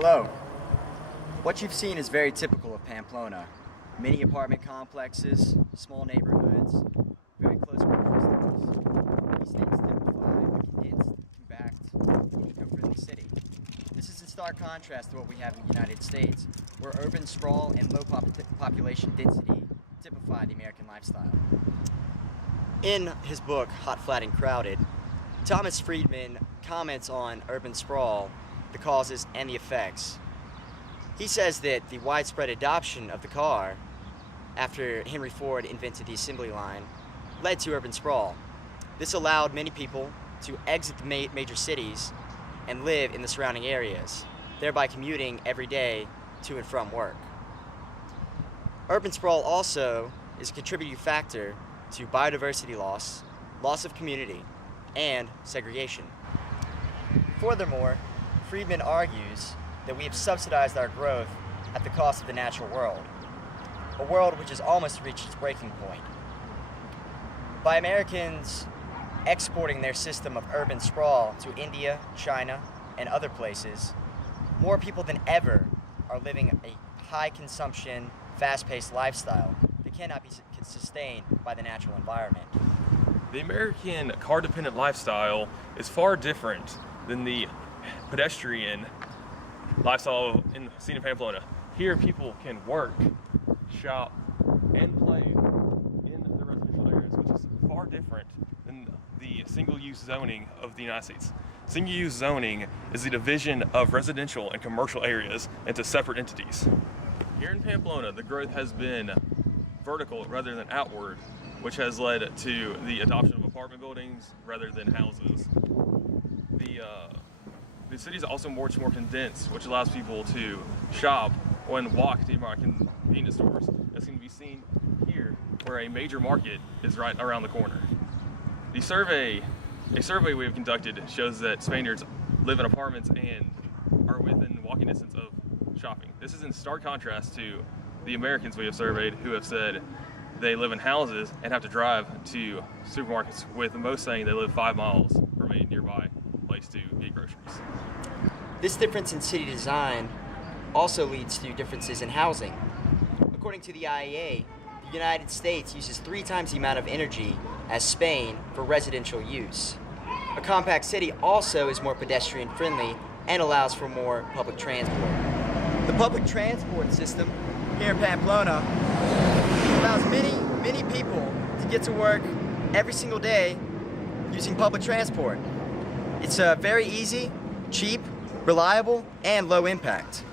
Hello. What you've seen is very typical of Pamplona. Many apartment complexes, small neighborhoods, very close grocery stores. These things typify a condensed, compact, and eco-friendly city. This is in stark contrast to what we have in the United States, where urban sprawl and low population density typify the American lifestyle. In his book, Hot, Flat, and Crowded, Thomas Friedman comments on urban sprawl, the causes and the effects. He says that the widespread adoption of the car after Henry Ford invented the assembly line led to urban sprawl. This allowed many people to exit the major cities and live in the surrounding areas, thereby commuting every day to and from work. Urban sprawl also is a contributing factor to biodiversity loss, loss of community, and segregation. Furthermore, Friedman argues that we have subsidized our growth at the cost of the natural world, a world which has almost reached its breaking point. By Americans exporting their system of urban sprawl to India, China, and other places, more people than ever are living a high-consumption, fast-paced lifestyle that cannot be sustained by the natural environment. The American car-dependent lifestyle is far different than the pedestrian lifestyle seen in Pamplona. Here people can work, shop, and play in the residential areas, which is far different than the single-use zoning of the United States. Single-use zoning is the division of residential and commercial areas into separate entities. Here in Pamplona, the growth has been vertical rather than outward, which has led to the adoption of apartment buildings rather than houses. The city is also much more condensed, which allows people to shop and walk to nearby convenience stores. This can be seen here, where a major market is right around the corner. A survey we have conducted shows that Spaniards live in apartments and are within walking distance of shopping. This is in stark contrast to the Americans we have surveyed, who have said they live in houses and have to drive to supermarkets, with most saying they live 5 miles from a nearby place to get groceries. This difference in city design also leads to differences in housing. According to the IEA, the United States uses 3 times the amount of energy as Spain for residential use. A compact city also is more pedestrian friendly and allows for more public transport. The public transport system here in Pamplona allows many people to get to work every single day using public transport. It's very easy, cheap, reliable, and low impact.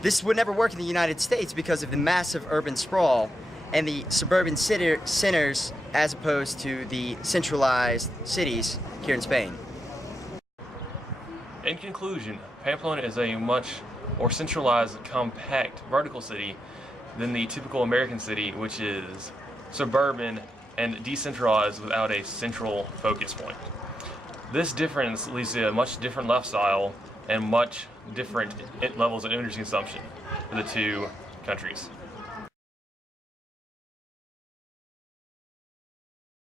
This would never work in the United States because of the massive urban sprawl and the suburban centers as opposed to the centralized cities here in Spain. In conclusion, Pamplona is a much more centralized, compact, vertical city than the typical American city, which is suburban and decentralized without a central focus point. This difference leads to a much different lifestyle and much different levels of energy consumption for the two countries.